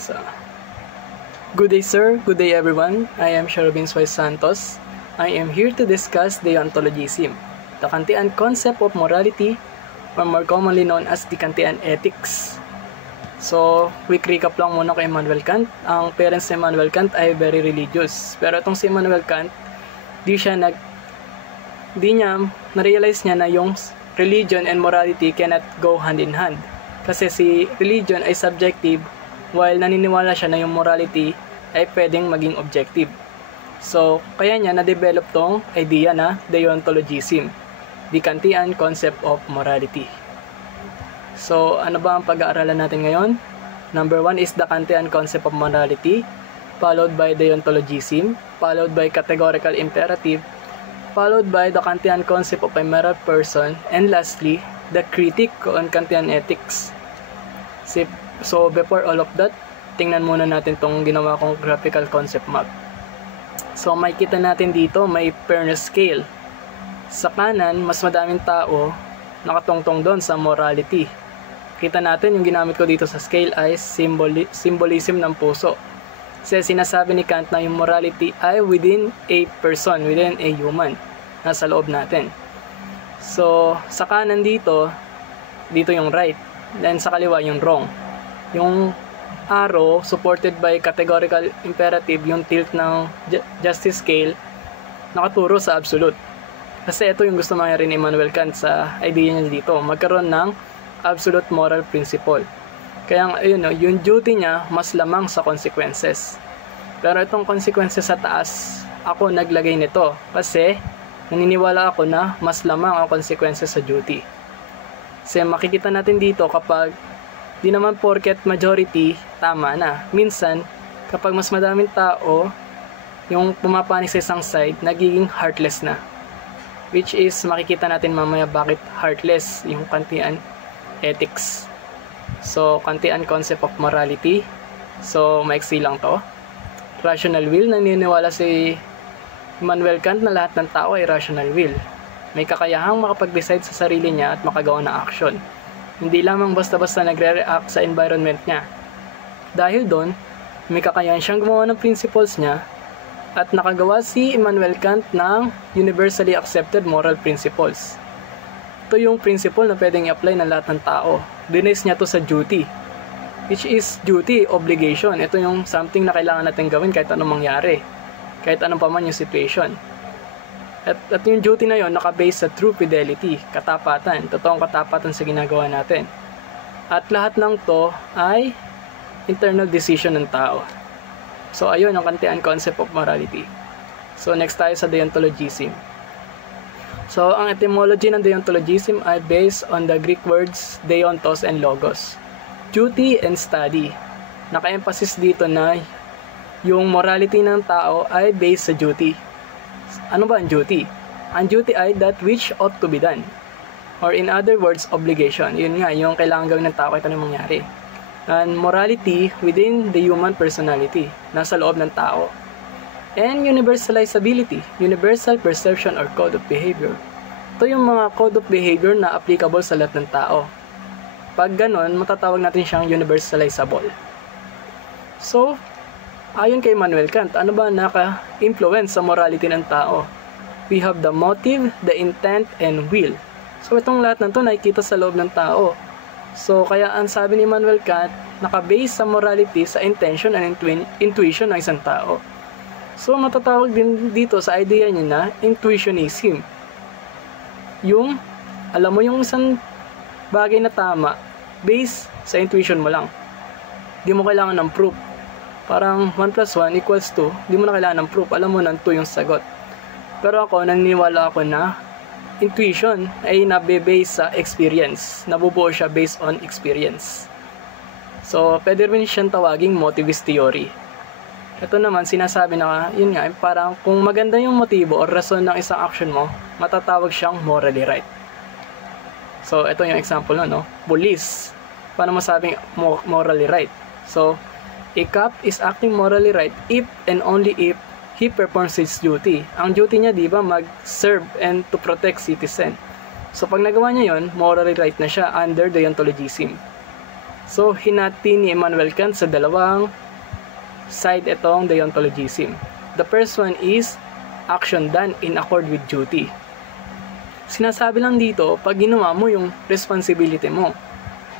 So, good day sir, good day everyone. I am Sherobin Suay Santos. I am here to discuss deontologism, the Kantian concept of morality, or more commonly known as the Kantian ethics. So, quick recap lang muna kay Immanuel Kant. Ang parents ni Immanuel Kant ay very religious. Pero itong si Immanuel Kant, di niya na-realize niya na yung religion and morality cannot go hand in hand. Kasi si religion ay subjective, while naniniwala siya na yung morality ay pwedeng maging objective. So, kaya niya na-develop tong idea na deontologism, the Kantian concept of morality. So, ano ba ang pag-aaralan natin ngayon? Number 1 is the Kantian concept of morality, followed by deontologism, followed by categorical imperative, followed by the Kantian concept of a moral person, and lastly, the critique on Kantian ethics. So, before all of that, tingnan muna natin tong ginawa kong graphical concept map. So, makikita natin dito, may fairness scale. Sa kanan, mas madaming tao nakatungtong doon sa morality. Kita natin, yung ginamit ko dito sa scale ay symbolism ng puso. Kasi sinasabi ni Kant na yung morality ay within a person, within a human. Nasa loob natin. So, sa kanan dito yung right. Then sa kaliwa yung wrong. Yung arrow, supported by categorical imperative, yung tilt ng justice scale, nakaturo sa absolute. Kasi ito yung gusto mangyari ni Immanuel Kant sa idea niya dito. Magkaroon ng absolute moral principle. Kaya yung duty niya mas lamang sa consequences. Pero itong consequences sa taas, ako naglagay nito. Kasi naniniwala ako na mas lamang ang consequences sa duty. Kasi makikita natin dito kapag di naman porket majority, tama na. Minsan, kapag mas madaming tao, yung pumapanig sa isang side, nagiging heartless na. Which is, makikita natin mamaya bakit heartless yung Kantian ethics. So, Kantian concept of morality. So, maiksi lang to. Rational will, naniniwala si Immanuel Kant na lahat ng tao ay rational will. May kakayahang makapag-decide sa sarili niya at makagawa ng action. Hindi lamang basta-basta nagre-react sa environment niya. Dahil doon, may kakayahan siyang gumawa ng principles niya at nakagawa si Immanuel Kant ng universally accepted moral principles. Ito yung principle na pwedeng i-apply ng lahat ng tao. Dinase niya to sa duty, which is duty, obligation. Ito yung something na kailangan natin gawin kahit anong mangyari, kahit anong paman yung situation. At yung duty na yon nakabase sa true fidelity, katapatan, totoong katapatan sa ginagawa natin. At lahat ng to ay internal decision ng tao. So ayun ang Kantian concept of morality. So next tayo sa deontologism. So ang etymology ng deontologism ay based on the Greek words deontos and logos, duty and study. Naka-emphasis dito na yung morality ng tao ay based sa duty. Ano ba ang duty? Ang duty ay that which ought to be done. Or in other words, obligation. Yun nga, yung kailangan gawin ng tao kahit anong mangyari. And morality within the human personality, nasa loob ng tao. And universalizability, universal perception or code of behavior. Ito yung mga code of behavior na applicable sa lahat ng tao. Pag ganon, matatawag natin siyang universalizable. So, ayon kay Immanuel Kant, ano ba naka-influence sa morality ng tao? We have the motive, the intent, and will. So, itong lahat ng to nakikita sa loob ng tao. So, kaya ang sabi ni Immanuel Kant, naka-base sa morality sa intention and intuition ng isang tao. So, matatawag din dito sa idea niya na intuitionism. Yung, alam mo yung isang bagay na tama, based sa intuition mo lang. Di mo kailangan ng proof. Parang 1 plus 1 equals 2, di mo na kailangan ng proof. Alam mo na 2 yung sagot. Pero ako, naniniwala ako na intuition ay nabe-base sa experience. Nabubuo siya based on experience. So, pwede rin siyang tawaging motivist theory. Ito naman, sinasabi na, yun nga, parang kung maganda yung motibo o rason ng isang action mo, matatawag siyang morally right. So, ito yung example no? Police. Paano masabing morally right? So, a cop is acting morally right if and only if he performs his duty. Ang duty niya, di ba, mag-serve and to protect citizen. So, pag nagawa niya yon, morally right na siya under deontologism. So, hinati ni Immanuel Kant sa dalawang side itong deontologism. The first one is action done in accord with duty. Sinasabi lang dito, pag ginawa mo yung responsibility mo,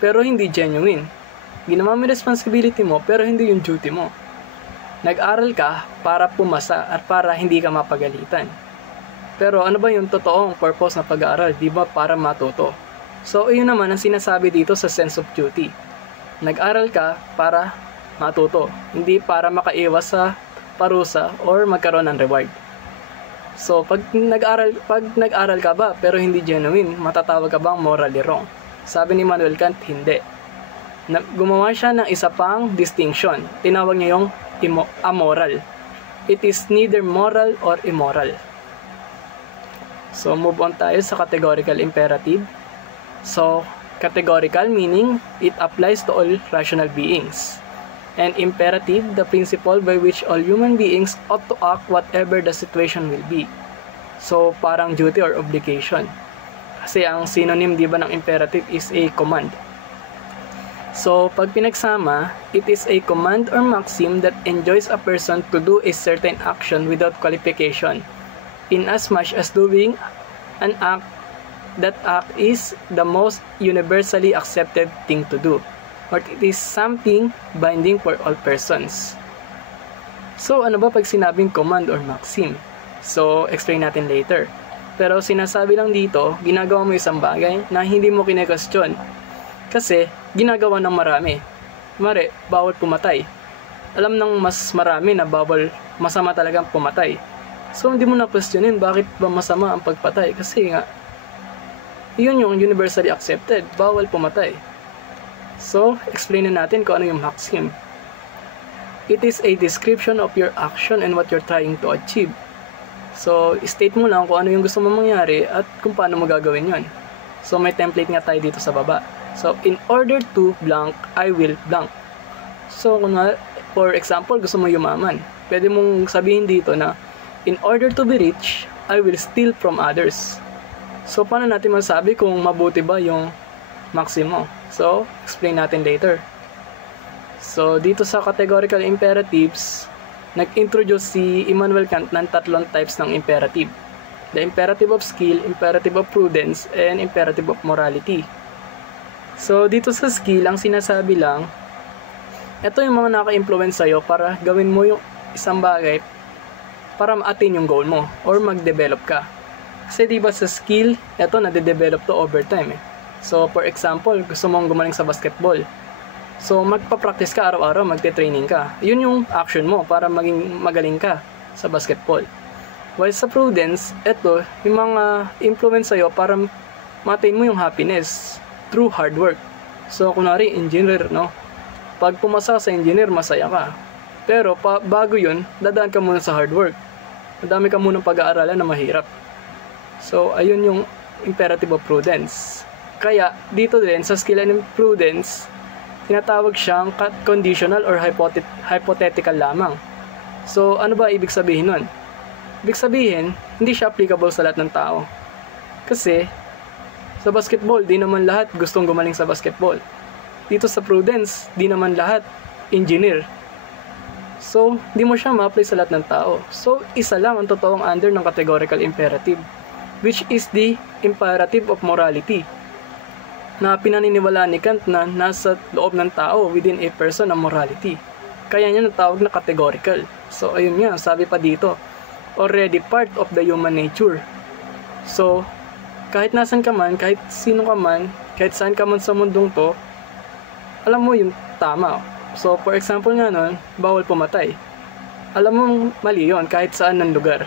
pero hindi genuine. Ginawa mo yung responsibility mo, pero hindi yung duty mo. Nag-aral ka para pumasa at para hindi ka mapagalitan. Pero ano ba yung totoong purpose ng pag-aaral? Di ba para matuto? So, yun naman ang sinasabi dito sa sense of duty. Nag-aral ka para matuto, hindi para makaiwas sa parusa or magkaroon ng reward. So, pag nag-aral ka ba pero hindi genuine, matatawag ka bang morally wrong? Sabi ni Immanuel Kant, hindi. Gumawa siya ng isa pang distinction. Tinawag niya yung amoral. It is neither moral or immoral. So, move on tayo sa categorical imperative. So, categorical meaning it applies to all rational beings. And imperative, the principle by which all human beings ought to act whatever the situation will be. So, parang duty or obligation. Kasi ang synonym, di ba, ng imperative is a command. So, pag pinagsama, it is a command or maxim that enjoins a person to do a certain action without qualification, inasmuch as doing an act, that act is the most universally accepted thing to do, or it is something binding for all persons. So, ano ba pag sinabing command or maxim? So, explain natin later. Pero sinasabi lang dito, ginagawa mo isang bagay na hindi mo kine-question kasi ginagawa ng marami. Mare, bawal pumatay. Alam ng mas marami na bawal, masama talagang pumatay. So, hindi mo na-questionin bakit ba masama ang pagpatay kasi nga yun yung universally accepted, bawal pumatay. So, explain na natin kung ano yung maxim. It is a description of your action and what you're trying to achieve. So, state mo lang kung ano yung gusto mo mangyari at kung paano mo gagawin yun. So, may template nga tayo dito sa baba. So, in order to blank, I will blank. So, for example, gusto mo yumaman. Pwede mong sabihin dito na, in order to be rich, I will steal from others. So, paano natin masabi kung mabuti ba yung maximo? So, explain natin later. So, dito sa categorical imperatives, nag-introduce si Immanuel Kant ng tatlong types ng imperative. The imperative of skill, imperative of prudence, and imperative of morality. So, dito sa skill, ang sinasabi lang, ito yung mga naka-influence sa'yo para gawin mo yung isang bagay para ma-attain yung goal mo or mag-develop ka. Kasi diba sa skill, ito nade-develop to over time eh. So for example, gusto mong gumaling sa basketball. So magpa-practice ka araw-araw, magte-training ka. Yun yung action mo para maging magaling ka sa basketball. While sa prudence, ito yung mga influence sa'yo para ma-attain mo yung happiness through hard work. So kunwari, engineer, no? Pag pumasa sa engineer, masaya ka. Pero bago yun, dadaan ka muna sa hard work. Madami ka munang pag-aaralan na mahirap. So, ayun yung imperative of prudence. Kaya, dito din, sa skill and prudence, tinatawag siyang conditional or hypothetical lamang. So, ano ba ibig sabihin nun? Ibig sabihin, hindi siya applicable sa lahat ng tao. Kasi, sa basketball, di naman lahat gustong gumaling sa basketball. Dito sa prudence, di naman lahat engineer. So, di mo siya ma-apply sa lahat ng tao. So, isa lang ang totoong under ng categorical imperative, which is the imperative of morality, na pinaniniwala ni Kant na nasa loob ng tao, within a person, ang morality. Kaya niya natawag na categorical. So, ayun nga, sabi pa dito, already part of the human nature. So, kahit nasan ka man, kahit sino ka man, kahit saan ka man sa mundong to, alam mo yung tama. So, for example nga nun, bawal pumatay. Alam mo mali yun, kahit saan ng lugar.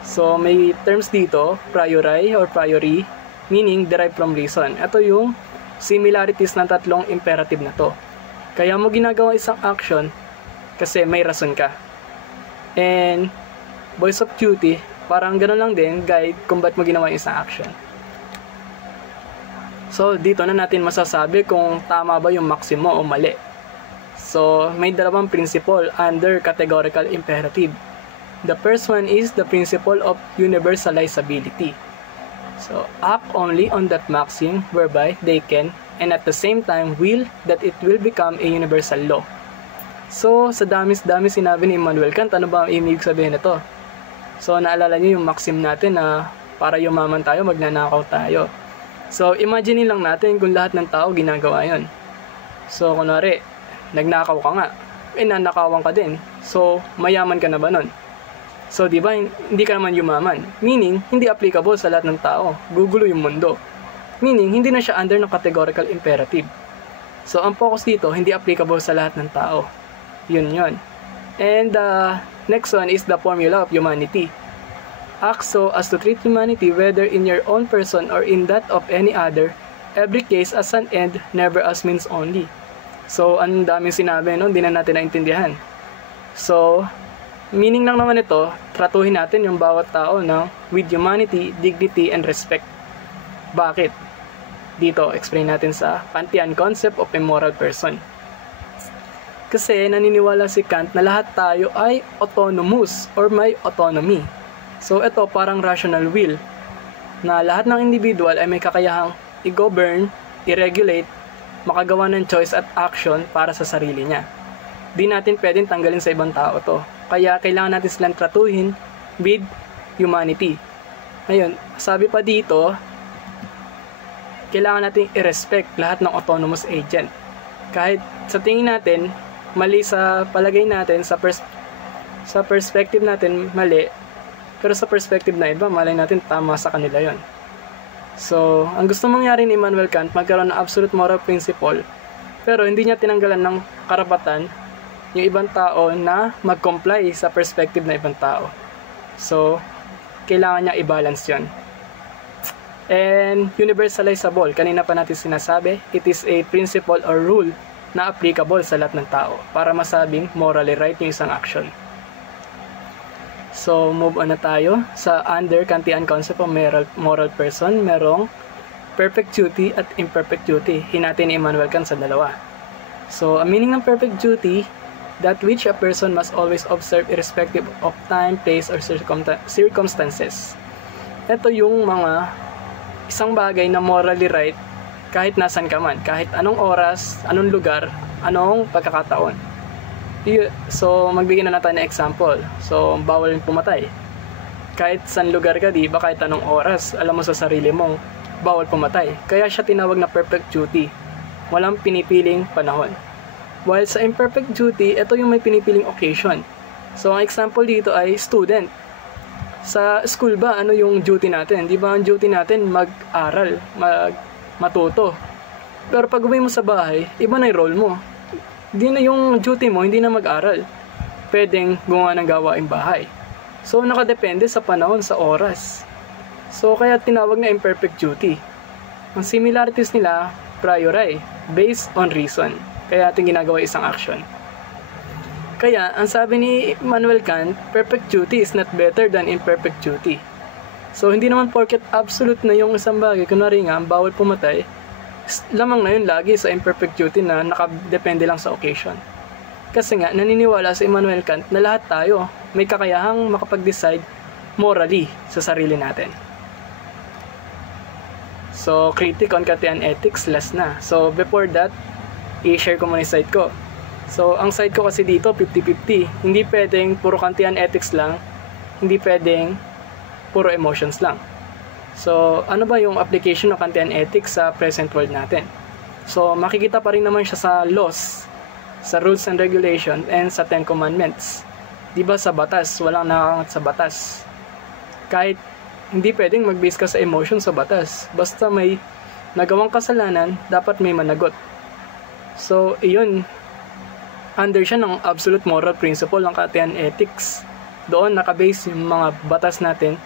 So, may terms dito, priori or priori, meaning derived from reason. Ito yung similarities ng tatlong imperative na to. Kaya mo ginagawa isang action kasi may rason ka. And, voice of duty, parang gano'n lang din, guide kung ba't mo ginawa isang action. So, dito na natin masasabi kung tama ba yung maximo o mali. So, may dalawang principle under categorical imperative. The first one is the principle of universalizability. So, act only on that maxim whereby they can and at the same time will that it will become a universal law. So, sa dami sinabi ni Immanuel Kant, ano ba ang ibig sabihin nito? So, naalala niyo yung maxim natin na para yumaman tayo, magnanakaw tayo. So, imagine lang natin kung lahat ng tao ginagawa yon. So, kunwari, nagnakaw ka nga, nanakawan ka din. So, mayaman ka na ba nun? So, di ba, hindi ka naman yumaman. Meaning, hindi applicable sa lahat ng tao. Gugulo yung mundo. Meaning, hindi na siya under ng categorical imperative. So, ang focus dito, hindi applicable sa lahat ng tao. Yun. And next one is the formula of humanity. Act so as to treat humanity whether in your own person or in that of any other, every case as an end, never as means only. So, ang daming sinabi, no? Hindi na natin naintindihan. So, meaning lang naman ito, tratuhin natin yung bawat tao with humanity, dignity, and respect. Bakit? Dito, explain natin sa Kantian concept of a moral person. Kasi naniniwala si Kant na lahat tayo ay autonomous or may autonomy. So, ito parang rational will na lahat ng individual ay may kakayahang i-govern, i-regulate, makagawa ng choice at action para sa sarili niya. Di natin pwedeng tanggalin sa ibang tao to. Kaya kailangan natin silang tratuhin with humanity. Ngayon, sabi pa dito, kailangan natin i-respect lahat ng autonomous agent. Kahit sa tingin natin, mali sa palagay natin, sa perspective natin, mali. Pero sa perspective na iba, malay natin tama sa kanila yon. So, ang gusto mangyari ni Immanuel Kant, magkaroon ng absolute moral principle, pero hindi niya tinanggalan ng karapatan yung ibang tao na mag-comply sa perspective na ibang tao. So, kailangan niya i-balance yon. And universalizable, kanina pa natin sinasabi, it is a principle or rule na applicable sa lahat ng tao para masabing morally right yung isang action. So, move on na tayo sa under Kantian concept of moral person. Merong perfect duty at imperfect duty. Hinati ni Immanuel Kant sa dalawa. So, ang meaning ng perfect duty, that which a person must always observe irrespective of time, place, or circumstances. Ito yung mga isang bagay na morally right kahit nasan ka man, kahit anong oras, anong lugar, anong pagkakataon. So, magbigay na natin ng example. So, bawal pumatay. Kahit saan lugar ka, di ba, kahit anong oras, alam mo sa sarili mong bawal pumatay. Kaya siya tinawag na perfect duty. Walang pinipiling panahon. While sa imperfect duty, ito yung may pinipiling occasion. So, ang example dito ay student. Sa school ba, ano yung duty natin? Di ba ang duty natin mag-aral, matuto. Pero pag uwi mo sa bahay, iba na yung role mo. Hindi na yung duty mo, hindi na mag-aral. Pwedeng gumawa ng gawaing bahay. So, nakadepende sa panahon, sa oras. So, kaya tinawag na imperfect duty. Ang similarities nila, priori, based on reason. Kaya ating ginagawa isang action. Kaya, ang sabi ni Immanuel Kant, perfect duty is not better than imperfect duty. So, hindi naman porket absolute na yung isang bagay. Kunwari nga, bawal pumatay, lamang na yun lagi sa imperfect duty na nakadepende lang sa occasion. Kasi nga, naniniwala sa Immanuel Kant na lahat tayo may kakayahang makapag-decide morally sa sarili natin. So, critic on Kantian ethics, last na. So, before that, i-share ko muna yung side ko. So, ang side ko kasi dito, 50-50. Hindi pwedeng puro Kantian ethics lang, hindi pwedeng puro emotions lang. So, ano ba yung application ng Kantian ethics sa present world natin? So, makikita pa rin naman siya sa laws, sa rules and regulations, and sa 10 commandments. Diba sa batas, walang nakakangat sa batas. Kahit hindi pwedeng mag-base ka sa emotion sa batas. Basta may nagawang kasalanan, dapat may managot. So, iyon, under siya ng absolute moral principle ng Kantian ethics. Doon nakabase yung mga batas natin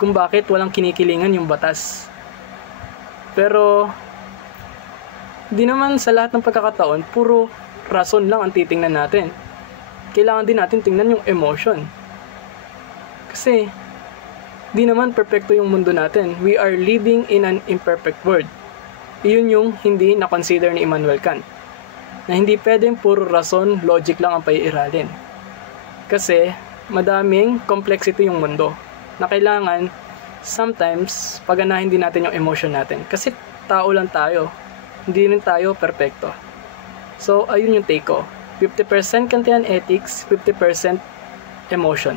kung bakit walang kinikilingan yung batas. Pero, di naman sa lahat ng pagkakataon, puro rason lang ang titingnan natin. Kailangan din natin tingnan yung emotion. Kasi, di naman perfecto yung mundo natin. We are living in an imperfect world. Iyon yung hindi na-consider ni Immanuel Kant. Na hindi pwedeng puro rason, logic lang ang paiiralin. Kasi, madaming complexity yung mundo na kailangan sometimes paganahin din natin yung emotion natin. Kasi tao lang tayo. Hindi rin tayo perfecto. So, ayun yung take ko. 50% Kantian ethics, 50% emotion.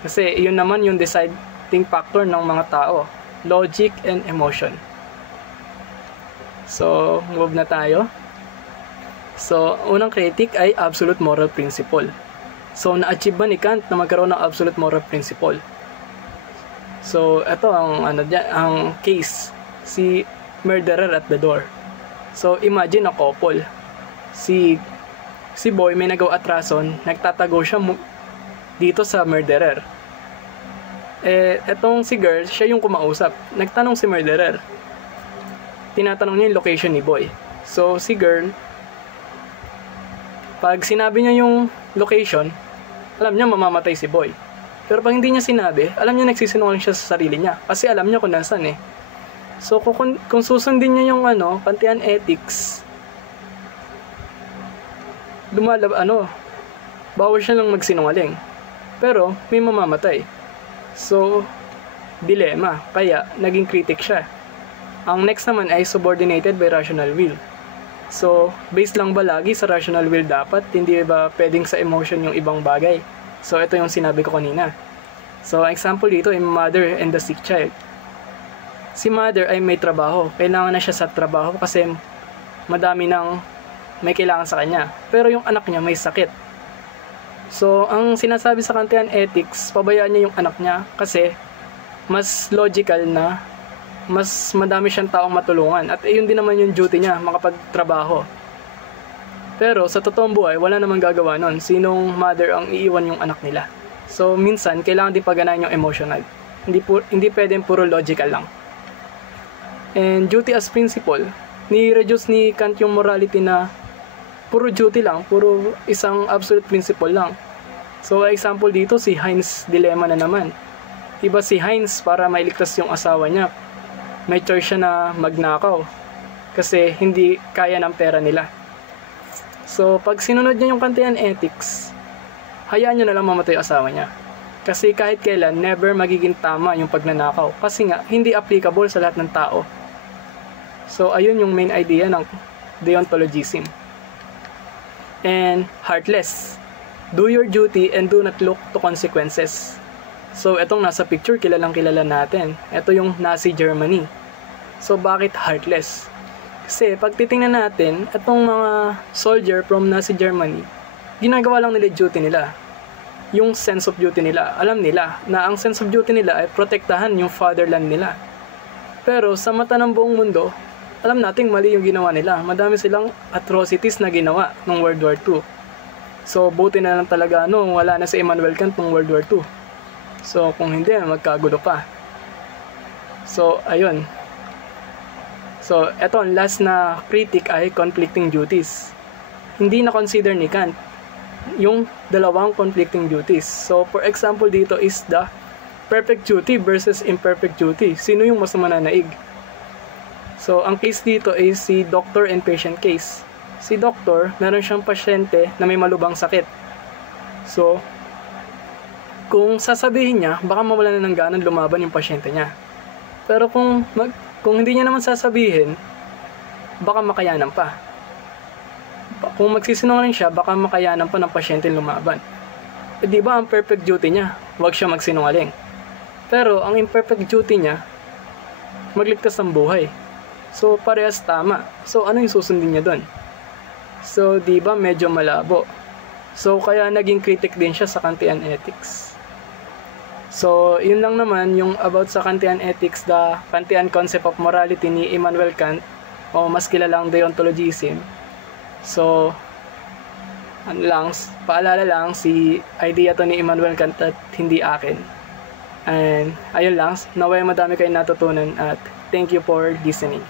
Kasi yun naman yung deciding factor ng mga tao. Logic and emotion. So, move na tayo. So, unang critic ay absolute moral principle. So, na-achieve ba ni Kant na magkaroon ng absolute moral principle? So, ito ang case. Si murderer at the door. So, imagine a couple. Si boy may nagawa atrason, nagtatago siya dito sa murderer. Etong si girl, siya yung kumausap. Nagtanong si murderer. Tinatanong niya yung location ni boy. So, si girl, pag sinabi niya yung location, alam niya mamamatay si boy. Pero pag hindi niya sinabi, alam niya nagsisinungaling siya sa sarili niya. Kasi alam niya kung nasan eh. So, kung susundin niya yung Kantian ethics, bawal siya lang magsinungaling. Pero, may mamamatay. So, dilema. Kaya, naging critic siya. Ang next naman ay subordinated by rational will. So, based lang ba lagi sa rational will dapat? Hindi ba pwedeng sa emotion yung ibang bagay? So, ito yung sinabi ko kanina. So, example dito ay mother and the sick child. Si mother ay may trabaho. Kailangan na siya sa trabaho kasi madami nang may kailangan sa kanya. Pero yung anak niya may sakit. So, ang sinasabi sa Kantian ethics, pabayaan niya yung anak niya kasi mas logical na mas madami siyang taong matulungan. At yun din naman yung duty niya, makapagtrabaho. Pero sa totoong buhay, wala namang gagawa nun. Sinong mother ang iiwan yung anak nila? So, minsan, kailangan din paganahin yung emotional. Hindi pwedeng puro logical lang. And duty as principle, ni-reduce ni Kant yung morality na puro duty lang, puro isang absolute principle lang. So, example dito, si Heinz dilemma na naman. Iba si Heinz para mailigtas yung asawa niya. May choice siya na magnakaw kasi hindi kaya ng pera nila. So, pag sinunod niya yung Kantian ethics, hayaan niya na lang mamatay yung asawa niya. Kasi kahit kailan, never magiging tama yung pagnanakaw. Kasi nga, hindi applicable sa lahat ng tao. So, ayun yung main idea ng deontologism. And heartless. Do your duty and do not look to consequences. So, etong nasa picture, kilalang kilala natin. Ito yung Nazi Germany. So, bakit heartless? Kasi, pag titingnan natin, itong mga soldier from Nazi Germany, ginagawa lang nila duty nila. Yung sense of duty nila. Alam nila na ang sense of duty nila ay protektahan yung fatherland nila. Pero, sa mata ng buong mundo, alam nating mali yung ginawa nila. Madami silang atrocities na ginawa ng World War II. So, buti na lang talaga, wala na si Immanuel Kant ng World War II. So, kung hindi, magkagulo pa. So, ayun. So, eto, last na critic ay conflicting duties. Hindi na-consider ni Kant yung dalawang conflicting duties. So, for example dito is the perfect duty versus imperfect duty. Sino yung mas mananaig? So, ang case dito is si doctor and patient case. Si doctor, meron siyang pasyente na may malubhang sakit. So, kung sasabihin niya, baka mawalan na ng ganan lumaban yung pasyente niya. Pero kung hindi niya naman sasabihin, baka makayanan pa. Kung magsisinungaling siya, baka makayanan pa ng pasyente lumaban. Di ba ang perfect duty niya? Huwag siya magsinungaling. Pero ang imperfect duty niya, magligtas ng buhay. So, parehas tama. So, ano yung susundin niya doon? So, di ba medyo malabo? So, kaya naging critic din siya sa Kantian ethics. So, yun lang naman yung about sa Kantian ethics, the Kantian concept of morality ni Immanuel Kant, o mas kilalang deontologism. So, paalala lang, si idea to ni Immanuel Kant at hindi akin. And, ayun lang, naway madami kayong natutunan at thank you for listening.